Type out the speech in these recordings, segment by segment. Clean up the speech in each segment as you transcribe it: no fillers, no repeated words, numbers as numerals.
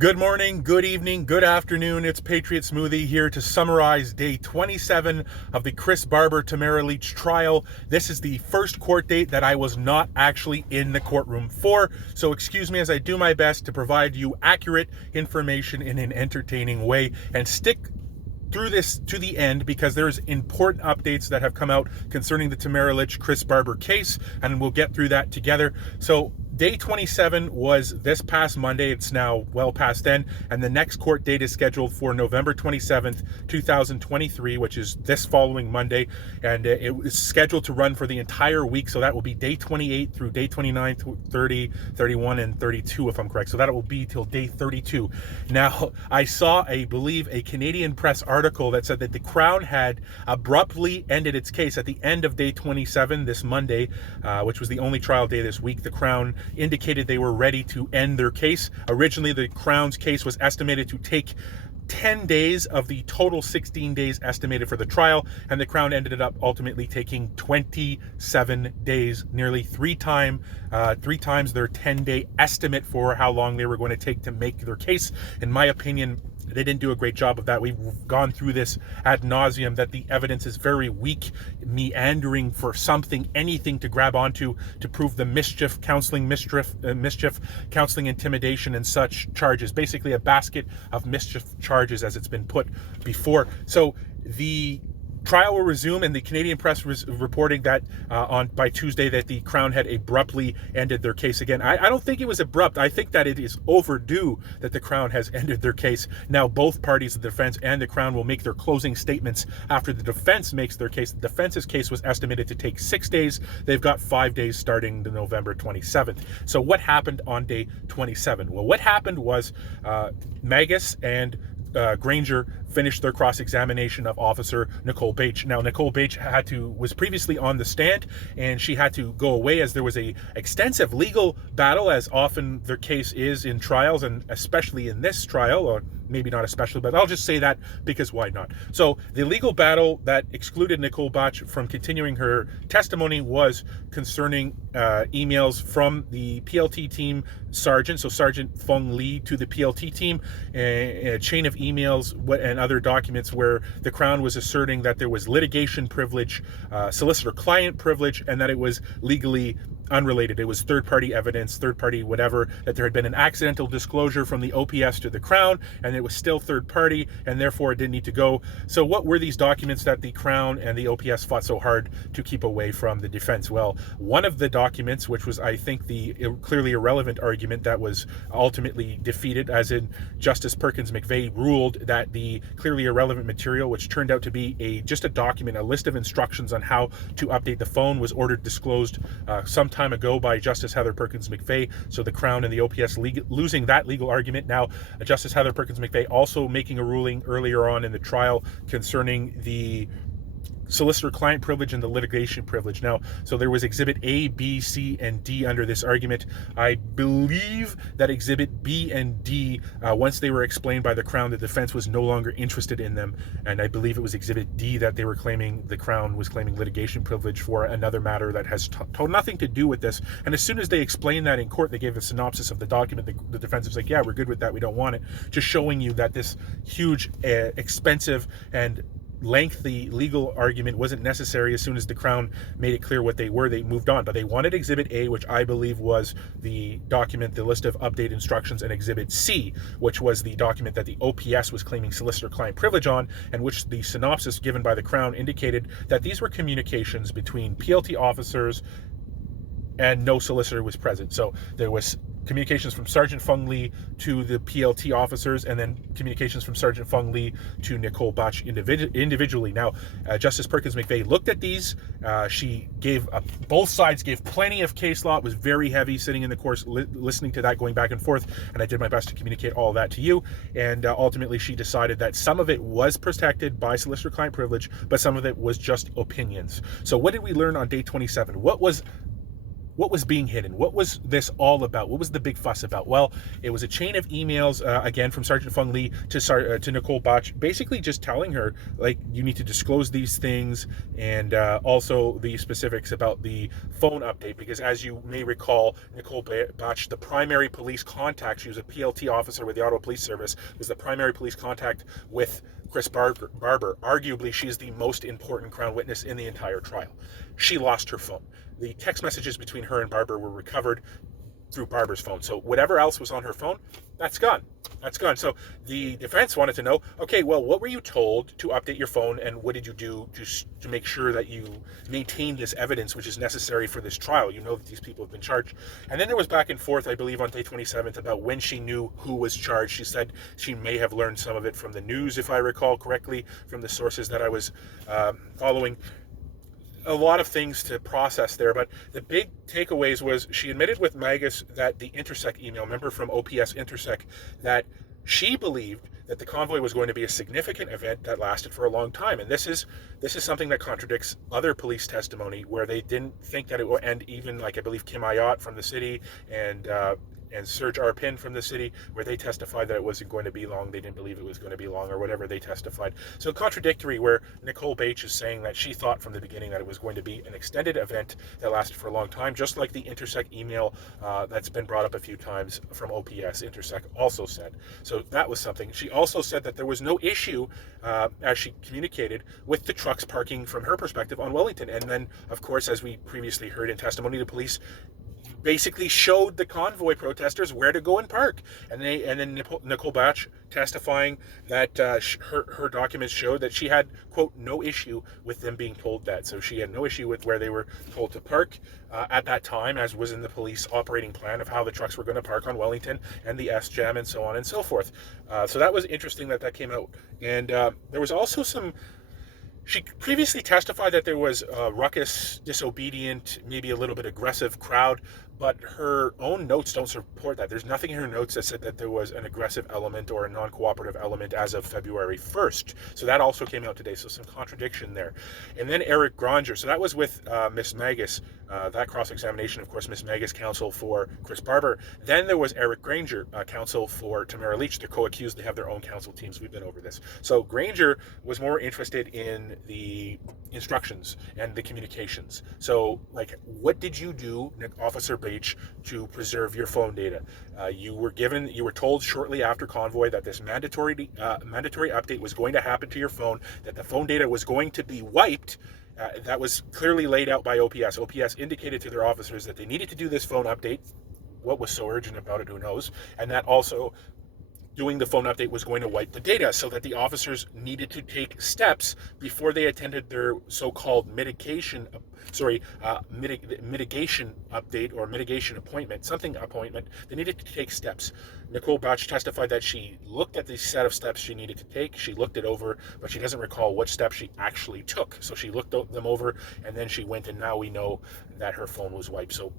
Good morning, good evening, good afternoon. It's Patriot Smoothie here to summarize day 27 of the Barber Tamara Lich trial. This is the first court date that I was not actually in the courtroom for, so excuse me as I do my best to provide you accurate information in an entertaining way, and stick through this to the end because there's important updates that have come out concerning the Tamara Lich Barber case, and we'll get through that together. So day 27 was this past Monday. It's now well past then, and the next court date is scheduled for November 27th, 2023, which is this following Monday, and it is scheduled to run for the entire week. So that will be day 28 through day 29, 30, 31, and 32, if I'm correct. So that will be till day 32. Now, I saw, I believe, a Canadian press article that said that the Crown had abruptly ended its case at the end of day 27 this Monday, which was the only trial day this week. The Crown indicated they were ready to end their case. Originally, the Crown's case was estimated to take 10 days of the total 16 days estimated for the trial, and the Crown ended up ultimately taking 27 days, nearly three times their 10-day estimate for how long they were going to take to make their case. In my opinion, they didn't do a great job of that. We've gone through this ad nauseum, that the evidence is very weak, meandering for something, anything to grab onto to prove the mischief, counseling, intimidation, and such charges. Basically a basket of mischief charges, as it's been put before. So the trial will resume, and the Canadian press was reporting that by Tuesday that the Crown had abruptly ended their case again. I don't think it was abrupt. I think that it is overdue that the Crown has ended their case. Now, both parties, the defense and the Crown, will make their closing statements after the defense makes their case. The defense's case was estimated to take 6 days. They've got 5 days starting the November 27th. So what happened on day 27? Well, what happened was Magus and Granger finished their cross-examination of Officer Nicole Bache. Now, Nicole Bache was previously on the stand, and she had to go away as there was a extensive legal battle, as often their case is in trials, and especially in this trial, or maybe not especially, but I'll just say that because why not? So the legal battle that excluded Nicole Bache from continuing her testimony was concerning emails from the PLT team sergeant, so Sergeant Feng Li, to the PLT team, a chain of emails and other documents where the Crown was asserting that there was litigation privilege, solicitor-client privilege, and that it was legally unrelated. It was third-party evidence, third-party whatever, that there had been an accidental disclosure from the OPS to the Crown, and it was still third-party, and therefore it didn't need to go. So what were these documents that the Crown and the OPS fought so hard to keep away from the defense? Well, one of the documents, which was, I think, the clearly irrelevant argument that was ultimately defeated, as in Justice Perkins McVeigh ruled that the clearly irrelevant material, which turned out to be just a document, a list of instructions on how to update the phone, was ordered disclosed sometime ago by Justice Heather Perkins McVeigh. So the Crown and the OPS losing that legal argument. Now, Justice Heather Perkins McVeigh also making a ruling earlier on in the trial concerning the solicitor-client privilege and the litigation privilege. Now, so there was Exhibit A, B, C, and D under this argument. I believe that Exhibit B and D, once they were explained by the Crown, the defense was no longer interested in them, and I believe it was Exhibit D that they were claiming, the Crown was claiming litigation privilege for another matter that has nothing to do with this. And as soon as they explained that in court, they gave a synopsis of the document. The defense was like, yeah, we're good with that, we don't want it. Just showing you that this huge, expensive, and lengthy legal argument wasn't necessary. As soon as the Crown made it clear what they were, they moved on. But they wanted Exhibit A, which I believe was the document, the list of update instructions, and Exhibit C, which was the document that the OPS was claiming solicitor-client privilege on, and which the synopsis given by the Crown indicated that these were communications between PLT officers and no solicitor was present. So there was communications from Sergeant Feng Li to the PLT officers, and then communications from Sergeant Feng Li to Nicole Bache individually. Now, Justice Perkins McVeigh looked at these. She gave both sides gave plenty of case law. It was very heavy sitting in the course, listening to that, going back and forth, and I did my best to communicate all that to you. And ultimately, she decided that some of it was protected by solicitor-client privilege, but some of it was just opinions. So what did we learn on day 27? What was what was being hidden? What was this all about? What was the big fuss about? Well, it was a chain of emails, again, from Sergeant Fung Lee to Nicole Botch, basically just telling her, like, you need to disclose these things, and also the specifics about the phone update, because as you may recall, Nicole Botch, the primary police contact, she was a PLT officer with the Ottawa Police Service, was the primary police contact with Chris Barber. Arguably, she's the most important Crown witness in the entire trial. She lost her phone. The text messages between her and Barber were recovered through Barber's phone. So whatever else was on her phone, that's gone. That's gone. So the defense wanted to know, okay, well, what were you told to update your phone, and what did you do to make sure that you maintain this evidence which is necessary for this trial? You know that these people have been charged. And then there was back and forth, I believe, on day 27th about when she knew who was charged. She said she may have learned some of it from the news, if I recall correctly, from the sources that I was following. A lot of things to process there, but the big takeaways was she admitted with Magus that the Intersec email, member from OPS Intersec, that she believed that the convoy was going to be a significant event that lasted for a long time. And this is something that contradicts other police testimony where they didn't think that it would end, even like I believe Kim Ayot from the city and Serge Arpin from the city, where they testified that it wasn't going to be long. They didn't believe it was going to be long, or whatever they testified. So contradictory, where Nicole Bache is saying that she thought from the beginning that it was going to be an extended event that lasted for a long time, just like the Intersec email that's been brought up a few times from OPS Intersec also said. So that was something. She also said that there was no issue, as she communicated, with the trucks parking from her perspective on Wellington. And then, of course, as we previously heard in testimony, the police basically showed the convoy protesters where to go and park, and then Nicole Botch testifying that her documents showed that she had, quote, no issue with them being told that. So she had no issue with where they were told to park at that time, as was in the police operating plan of how the trucks were going to park on Wellington and the S-Jam and so on and so forth. So that was interesting that came out. And there was also some. She previously testified that there was a ruckus, disobedient, maybe a little bit aggressive crowd, but her own notes don't support that. There's nothing in her notes that said that there was an aggressive element or a non-cooperative element as of February 1st. So that also came out today, so some contradiction there. And then Eric Granger, so that was with Miss Magus, that cross-examination, of course, Miss Magus, counsel for Chris Barber. Then there was Eric Granger, counsel for Tamara Lich. They're co-accused, they have their own counsel teams. We've been over this. So Granger was more interested in the instructions and the communications. So, like, what did you do, Officer Bache, to preserve your phone data? You were told shortly after convoy that this mandatory update was going to happen to your phone, that the phone data was going to be wiped. That was clearly laid out by OPS. OPS indicated to their officers that they needed to do this phone update. What was so urgent about it, who knows? And that also doing the phone update was going to wipe the data, so that the officers needed to take steps before they attended their so-called mitigation update or mitigation appointment. They needed to take steps. Nicole Botch testified that she looked at the set of steps she needed to take. She looked it over, but she doesn't recall what steps she actually took. So she looked them over, and then she went, and now we know that her phone was wiped. So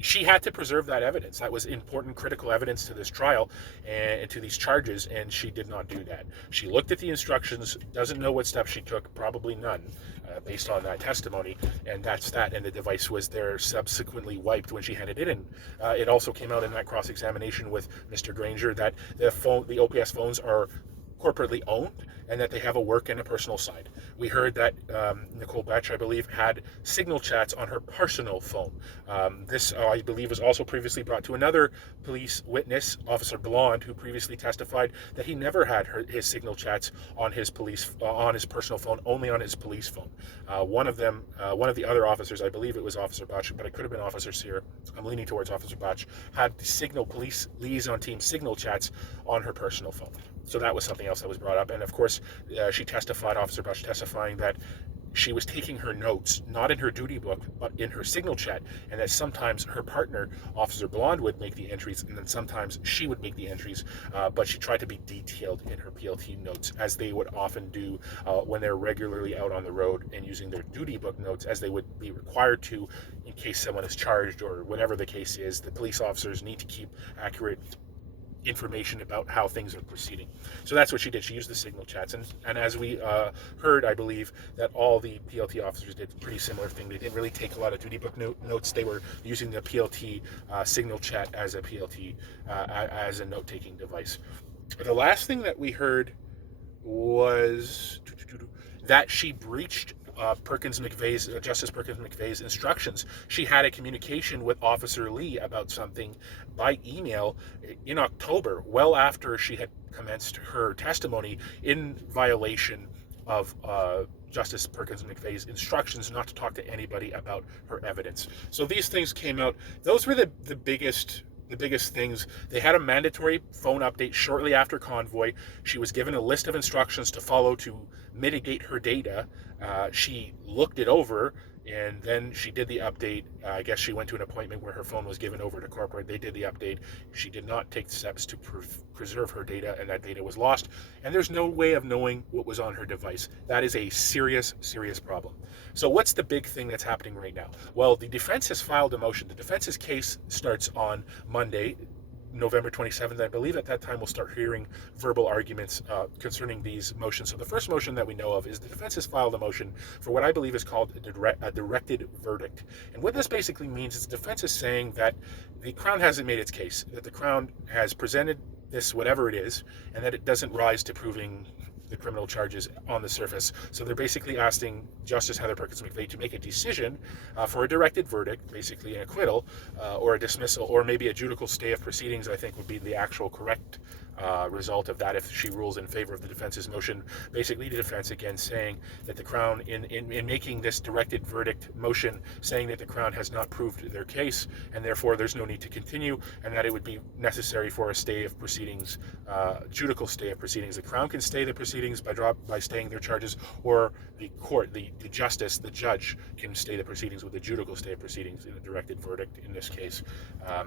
she had to preserve that evidence. That was important, critical evidence to this trial and to these charges, and she did not do that. She looked at the instructions, doesn't know what steps she took, probably none, based on that testimony, and that's that. And the device was there subsequently wiped when she handed it in. It also came out in that cross-examination with Mr. Granger that the OPS phones are corporately owned, and that they have a work and a personal side. We heard that Nicole Botch, I believe, had signal chats on her personal phone. This, I believe, was also previously brought to another police witness, Officer Blonde, who previously testified that he never had his signal chats on his personal phone, only on his police phone. One of the other officers, I believe it was Officer Botch, but it could have been Officer Sear, I'm leaning towards Officer Botch, had the police liaison team signal chats on her personal phone. So that was something else that was brought up. And of course, she testified, Officer Botch testifying that she was taking her notes, not in her duty book, but in her signal chat, and that sometimes her partner, Officer Blonde, would make the entries, and then sometimes she would make the entries, but she tried to be detailed in her PLT notes, as they would often do when they're regularly out on the road and using their duty book notes, as they would be required to in case someone is charged or whatever the case is. The police officers need to keep accurate information about how things are proceeding. So that's what she did. She used the signal chats, and as we heard, I believe that all the PLT officers did a pretty similar thing. They didn't really take a lot of duty book notes. They were using the PLT signal chat as a PLT as a note-taking device. The last thing that we heard was that she breached Justice Perkins McVeigh's instructions. She had a communication with Officer Lee about something by email in October, well after she had commenced her testimony, in violation of Justice Perkins McVeigh's instructions not to talk to anybody about her evidence. So these things came out. Those were the biggest things. They had a mandatory phone update shortly after convoy. She was given a list of instructions to follow to mitigate her data. She looked it over, and then she did the update. I guess she went to an appointment where her phone was given over to corporate. They did the update. She did not take steps to preserve her data, and that data was lost. And there's no way of knowing what was on her device. That is a serious, serious problem. So what's the big thing that's happening right now? Well, the defense has filed a motion. The defense's case starts on Monday, November 27th. I believe at that time we'll start hearing verbal arguments concerning these motions. So the first motion that we know of is the defense has filed a motion for what I believe is called a directed verdict. And what this basically means is the defense is saying that the Crown hasn't made its case, that the Crown has presented this, whatever it is, and that it doesn't rise to proving the criminal charges on the surface. So they're basically asking Justice Heather Perkins McVeigh to make a decision for a directed verdict, basically an acquittal or a dismissal, or maybe a judicial stay of proceedings, I think would be the actual correct result of that if she rules in favor of the defense's motion. Basically, the defense again saying that the Crown, in making this directed verdict motion, saying that the Crown has not proved their case, and therefore there's no need to continue, and that it would be necessary for a stay of proceedings, judicial stay of proceedings. The Crown can stay the proceedings by staying their charges, or the court, the justice, the judge, can stay the proceedings with a judicial stay of proceedings in a directed verdict in this case.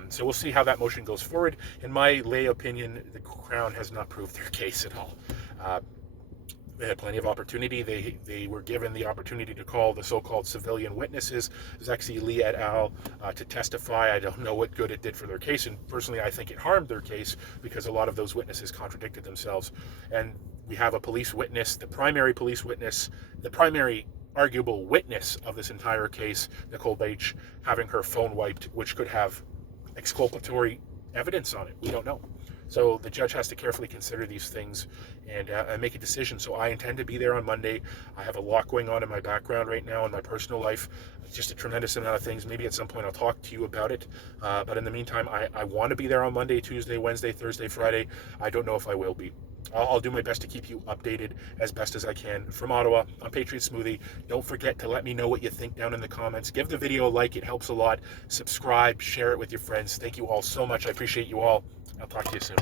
So we'll see how that motion goes forward. In my lay opinion, the Crown has not proved their case at all. They had plenty of opportunity. They were given the opportunity to call the so-called civilian witnesses, Zexi Lee et al., to testify. I don't know what good it did for their case, and personally I think it harmed their case because a lot of those witnesses contradicted themselves. And we have a police witness, the primary police witness, the primary arguable witness of this entire case, Nicole Bache, having her phone wiped, which could have exculpatory evidence on it. We don't know. So the judge has to carefully consider these things and make a decision. So I intend to be there on Monday. I have a lot going on in my background right now in my personal life, just a tremendous amount of things. Maybe at some point I'll talk to you about it. But in the meantime, I want to be there on Monday, Tuesday, Wednesday, Thursday, Friday. I don't know if I will be. I'll do my best to keep you updated as best as I can. From Ottawa, I'm Patriot Smoothie. Don't forget to let me know what you think down in the comments. Give the video a like. It helps a lot. Subscribe, share it with your friends. Thank you all so much. I appreciate you all. I'll talk to you soon.